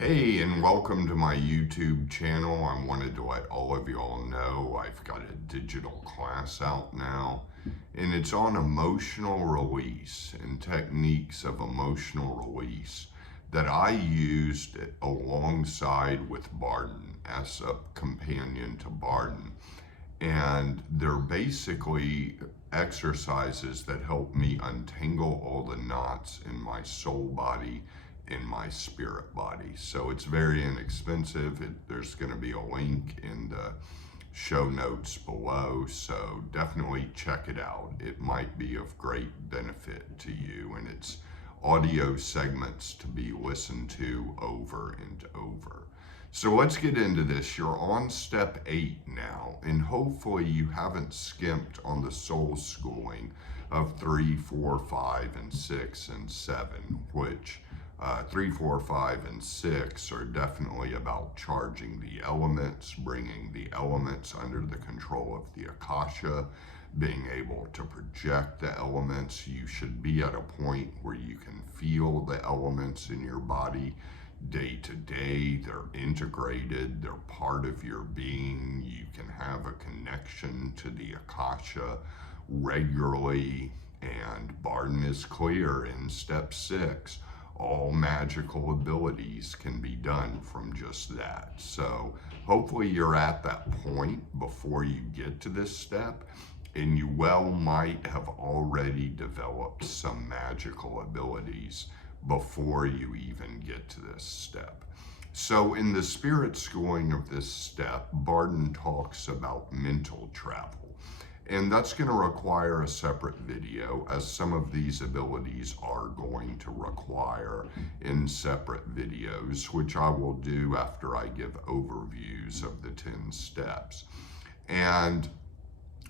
Hey, and welcome to my YouTube channel. I wanted to let all of y'all know I've got a digital class out now, and it's on emotional release and techniques of emotional release that I used alongside with Barden as a companion to Barden. And they're basically exercises that help me untangle all the knots in my soul body, in my spirit body. So it's very inexpensive. There's going to be a link in the show notes below, so definitely check it out. It might be of great benefit to you, and it's audio segments to be listened to over and over. So let's get into this. You're on step 8 now, and hopefully you haven't skimped on the soul schooling of 3, 4, 5, and 6, and 7, which 3, 4, 5, and 6 are definitely about charging the elements, bringing the elements under the control of the Akasha, being able to project the elements. You should be at a point where you can feel the elements in your body day to day. They're integrated, they're part of your being. You can have a connection to the Akasha regularly, and Barden is clear in step 6. All magical abilities can be done from just that. So hopefully you're at that point before you get to this step, and you well might have already developed some magical abilities before you even get to this step. So in the spirit schooling of this step, Barden talks about mental travel. And that's going to require a separate video, as some of these abilities are going to require in separate videos, which I will do after I give overviews of the 10 steps. And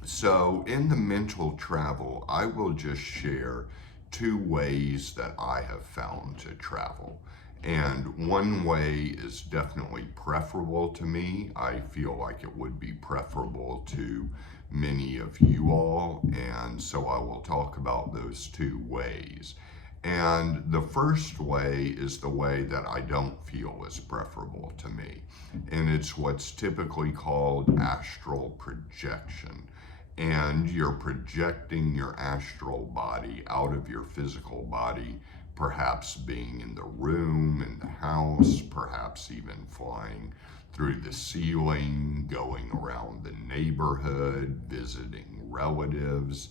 so in the mental travel, I will just share 2 ways that I have found to travel. And one way is definitely preferable to me. I feel like it would be preferable to many of you all, and so I will talk about those 2 ways. And the first way is the way that I don't feel is preferable to me, and it's what's typically called astral projection. And you're projecting your astral body out of your physical body, perhaps being in the room, in the house, perhaps even flying through the ceiling, going around the neighborhood, visiting relatives.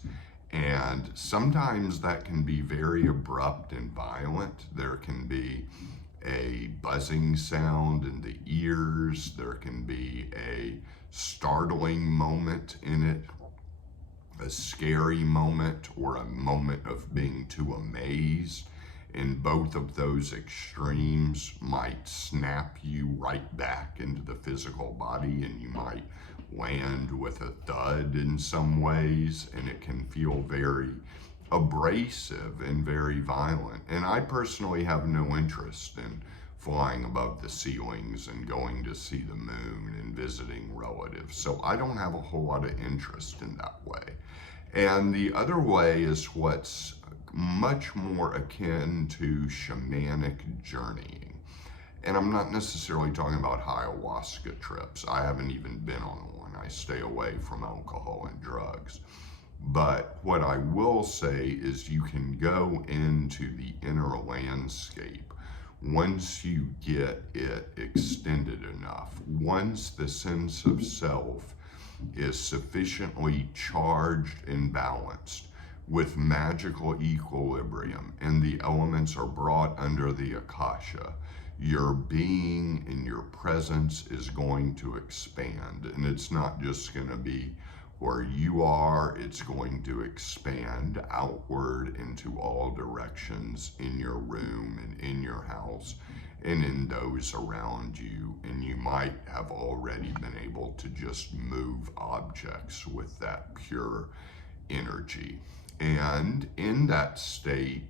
And sometimes that can be very abrupt and violent. There can be a buzzing sound in the ears. There can be a startling moment in it, a scary moment, or a moment of being too amazed. And both of those extremes might snap you right back into the physical body, and you might land with a thud in some ways, and it can feel very abrasive and very violent. And I personally have no interest in flying above the ceilings and going to see the moon and visiting relatives. So I don't have a whole lot of interest in that way. And the other way is what's much more akin to shamanic journeying. And I'm not necessarily talking about ayahuasca trips. I haven't even been on one. I stay away from alcohol and drugs. But what I will say is you can go into the inner landscape once you get it extended enough. Once the sense of self is sufficiently charged and balanced with magical equilibrium, and the elements are brought under the Akasha, your being and your presence is going to expand. And it's not just going to be where you are, it's going to expand outward into all directions in your room and in your house and in those around you. And you might have already been able to just move objects with that pure energy. And in that state,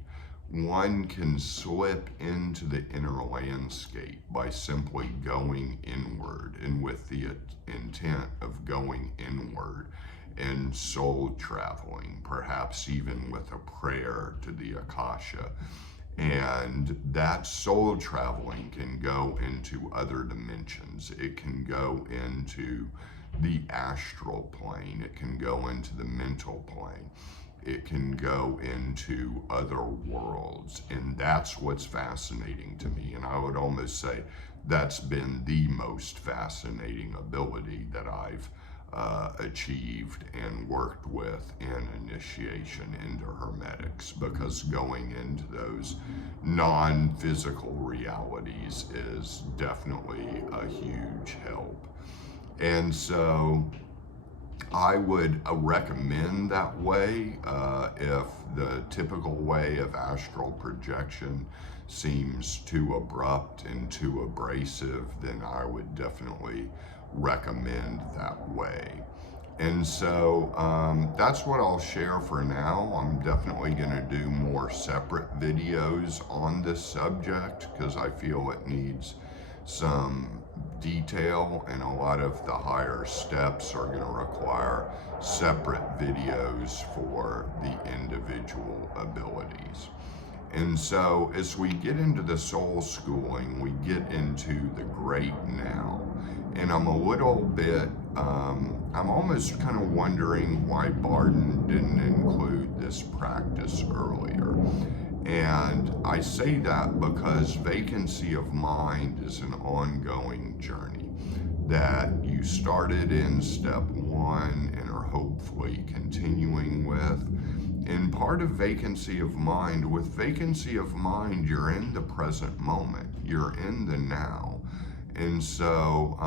one can slip into the inner landscape by simply going inward, and with the intent of going inward and soul traveling, perhaps even with a prayer to the Akasha. And that soul traveling can go into other dimensions. It can go into the astral plane. It can go into the mental plane. It can go into other worlds. And that's what's fascinating to me. And I would almost say that's been the most fascinating ability that I've achieved and worked with in initiation into Hermetics, because going into those non-physical realities is definitely a huge help. And so I would recommend that way. If the typical way of astral projection seems too abrupt and too abrasive, then I would definitely recommend that way. And so that's what I'll share for now. I'm definitely going to do more separate videos on this subject because I feel it needs some detail, and a lot of the higher steps are going to require separate videos for the individual abilities. And so as we get into the soul schooling, we get into the great now. And I'm a little bit, I'm almost kind of wondering why Barden didn't include this practice earlier. And I say that because vacancy of mind is an ongoing journey that you started in step 1 and are hopefully continuing with. And part of vacancy of mind, with vacancy of mind, you're in the present moment, you're in the now. And so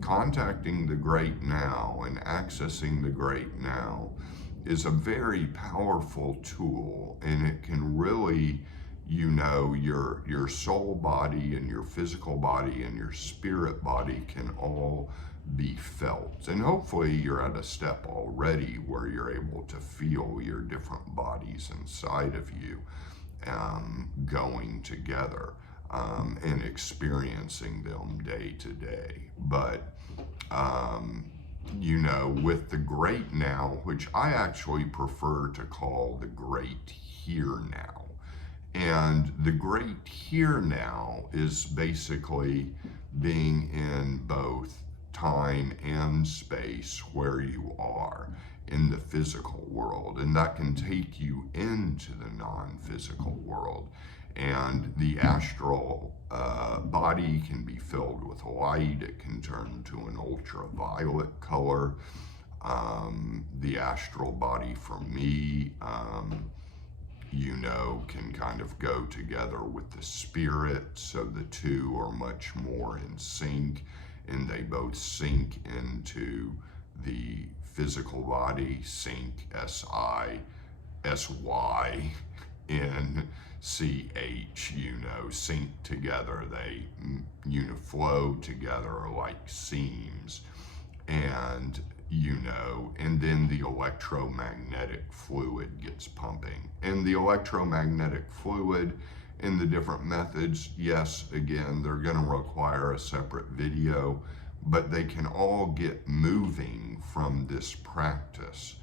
contacting the great now and accessing the great now is a very powerful tool, and it can really, your soul body and your physical body and your spirit body can all be felt. And hopefully you're at a step already where you're able to feel your different bodies inside of you going together and experiencing them day to day. But with the great now, which I actually prefer to call the great here now. And the great here now is basically being in both time and space where you are in the physical world. And that can take you into the non-physical world. And the astral body can be filled with light. It can turn to an ultraviolet color. The astral body for me, can kind of go together with the spirit. So the two are much more in sync, and they both sink into the physical body, sync, S-I-S-Y, N-C-H, sync together. They, flow together like seams. And, and then the electromagnetic fluid gets pumping. And the electromagnetic fluid in the different methods, yes, again, they're going to require a separate video, but they can all get moving from this practice.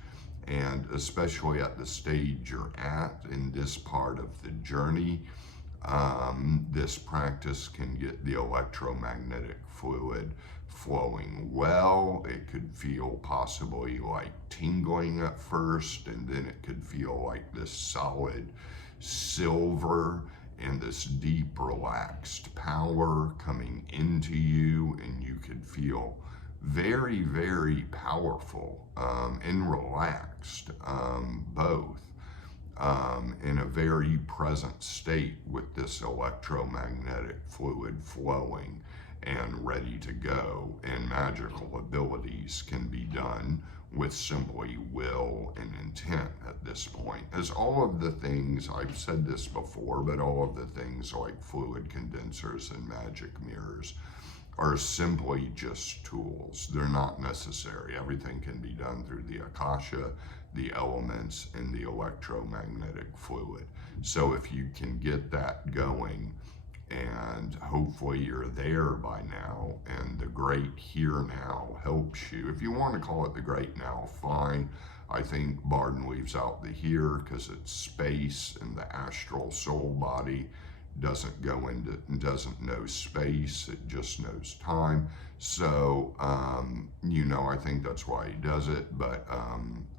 And especially at the stage you're at in this part of the journey, this practice can get the electromagnetic fluid flowing well. It could feel possibly like tingling at first, and then it could feel like this solid silver and this deep relaxed power coming into you, and you could feel very, very powerful and relaxed, both in a very present state with this electromagnetic fluid flowing and ready to go. And magical abilities can be done with simply will and intent at this point. As all of the things, I've said this before, but all of the things like fluid condensers and magic mirrors are simply just tools. They're not necessary. Everything can be done through the Akasha, the elements, and the electromagnetic fluid. So if you can get that going, and hopefully you're there by now, and the great here now helps you. If you want to call it the great now, fine. I think Barden leaves out the here because it's space, and the astral soul body doesn't know space, it just knows time. So, I think that's why he does it, but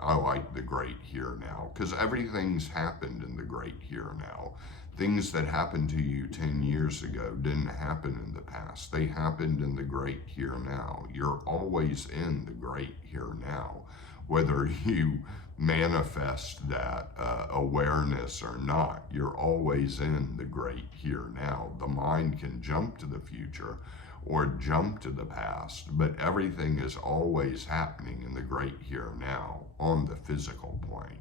I like the great here now, because everything's happened in the great here now. Things that happened to you 10 years ago didn't happen in the past. They happened in the great here now. You're always in the great here now, whether you manifest that awareness or not. You're always in the great here now. The mind can jump to the future or jump to the past, but everything is always happening in the great here now on the physical plane.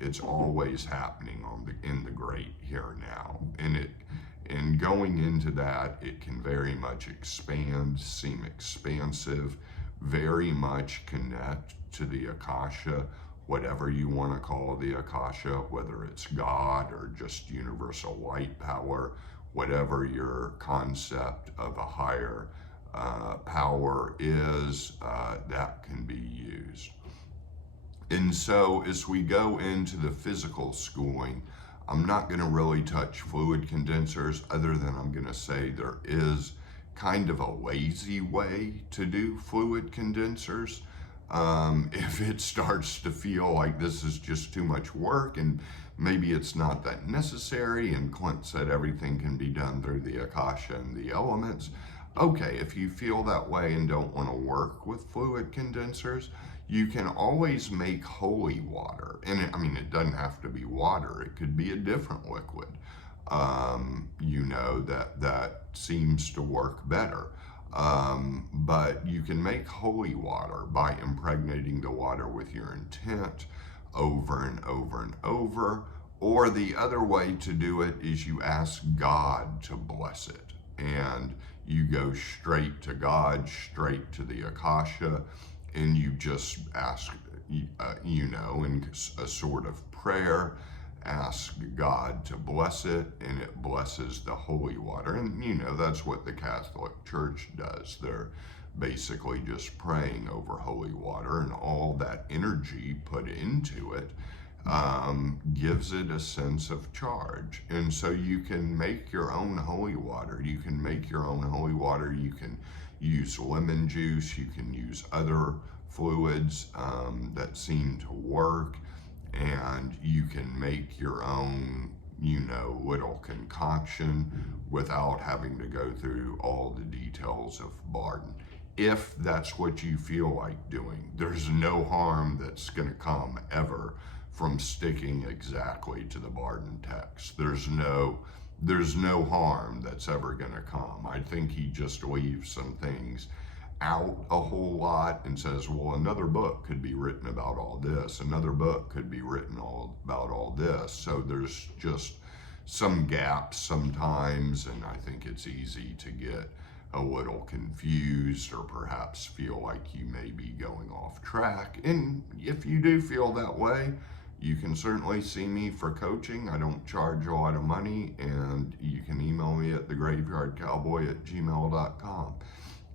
It's always happening in the great here now. And going into that, it can very much expand, seem expansive, very much connect to the Akasha, whatever you want to call the Akasha, whether it's God or just universal light power, whatever your concept of a higher power is, that can be used. And so as we go into the physical schooling, I'm not going to really touch fluid condensers, other than I'm going to say there is kind of a lazy way to do fluid condensers. If it starts to feel like this is just too much work and maybe it's not that necessary, and Clint said everything can be done through the Akasha and the elements. Okay, if you feel that way and don't want to work with fluid condensers, you can always make holy water. And it doesn't have to be water. It could be a different liquid, that seems to work better. But you can make holy water by impregnating the water with your intent over and over and over. Or the other way to do it is you ask God to bless it. And you go straight to God, straight to the Akasha, and you just ask, in a sort of prayer, ask God to bless it, and it blesses the holy water. And that's what the Catholic Church does. They're basically just praying over holy water, and all that energy put into it gives it a sense of charge. And so you can make your own holy water. You can use lemon juice. You can use other fluids that seem to work. And you can make your own, little concoction without having to go through all the details of Barden. If that's what you feel like doing, there's no harm that's going to come ever from sticking exactly to the Barden text. There's no harm that's ever going to come. I think he just leaves some things out a whole lot and says, well, another book could be written about all this. Another book could be written about all this. So there's just some gaps sometimes, and I think it's easy to get a little confused or perhaps feel like you may be going off track. And if you do feel that way, you can certainly see me for coaching. I don't charge a lot of money, and you can email me at thegraveyardcowboy@gmail.com.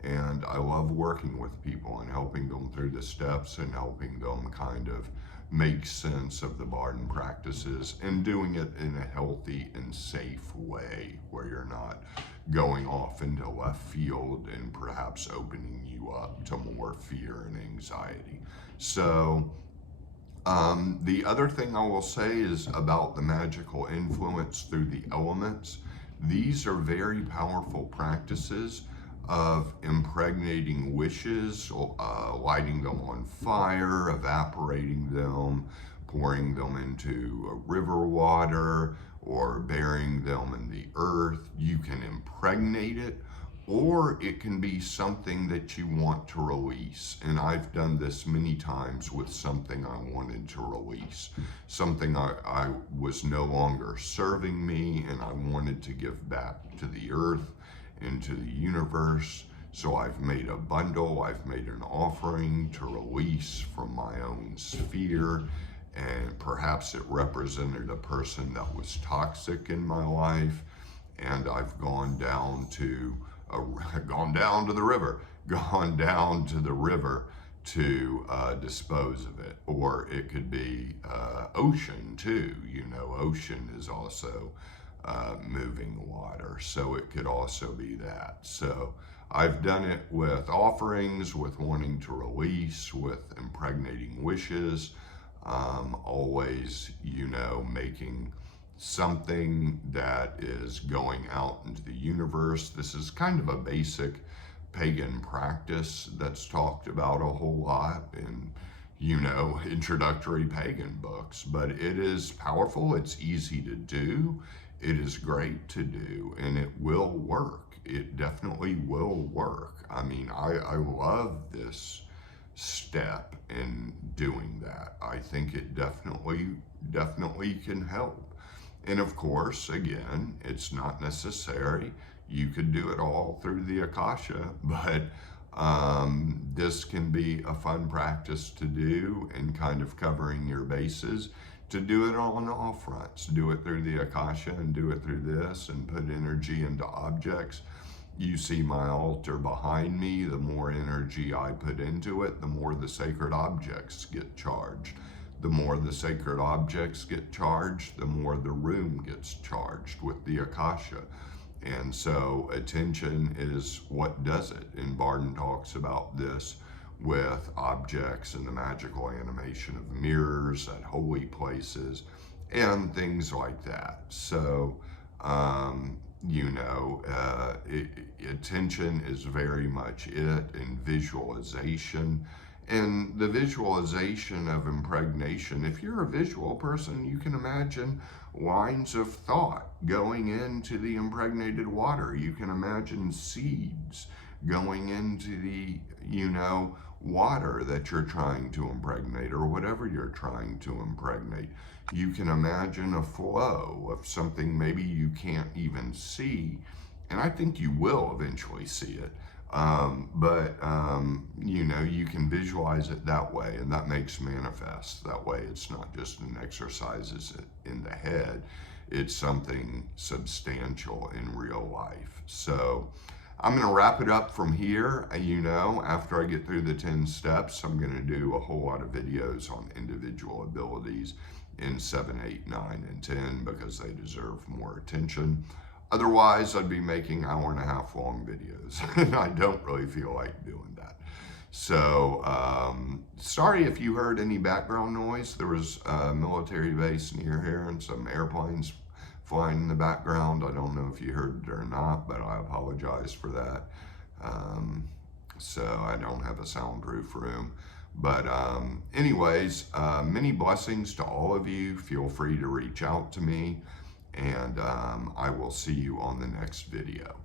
And I love working with people and helping them through the steps and helping them kind of make sense of the Barden practices and doing it in a healthy and safe way where you're not going off into left field and perhaps opening you up to more fear and anxiety. So the other thing I will say is about the magical influence through the elements. These are very powerful practices of impregnating wishes, lighting them on fire, evaporating them, pouring them into a river water, or burying them in the earth. You can impregnate it, or it can be something that you want to release. And I've done this many times with something I wanted to release. Something I was no longer serving me, and I wanted to give back to the earth, into the universe. So I've made a bundle, I've made an offering to release from my own sphere, and perhaps it represented a person that was toxic in my life, and I've gone down to the river to dispose of it. Or it could be ocean too. Ocean is also moving water, so it could also be that. So I've done it with offerings, with wanting to release, with impregnating wishes, always, making something that is going out into the universe. This is kind of a basic pagan practice that's talked about a whole lot in, introductory pagan books, but it is powerful. It's easy to do. It is great to do, and it will work. It definitely will work. I mean, I love this step in doing that. I think it definitely can help. And of course, again, it's not necessary. You could do it all through the Akasha, but this can be a fun practice to do and kind of covering your bases. To do it on all fronts, do it through the Akasha and do it through this, and put energy into objects. You see my altar behind me. The more energy I put into it, the more the sacred objects get charged. The more the sacred objects get charged, the more the room gets charged with the Akasha. And so attention is what does it. And Barden talks about this with objects and the magical animation of mirrors at holy places and things like that. So, attention is very much it, and visualization. And the visualization of impregnation, if you're a visual person, you can imagine lines of thought going into the impregnated water. You can imagine seeds going into the, water that you're trying to impregnate, or whatever you're trying to impregnate. You can imagine a flow of something maybe you can't even see, and I think you will eventually see it. You can visualize it that way, and that makes manifest. That way it's not just an exercise in the head, it's something substantial in real life. So I'm going to wrap it up from here. After I get through the 10 steps, I'm going to do a whole lot of videos on individual abilities in 7, 8, 9, and 10 because they deserve more attention. Otherwise, I'd be making 1.5 hour long videos, and I don't really feel like doing that. So, sorry if you heard any background noise. There was a military base near here and some airplanes flying in the background. I don't know if you heard it or not, but I apologize for that. So I don't have a soundproof room. But anyways, many blessings to all of you. Feel free to reach out to me, and I will see you on the next video.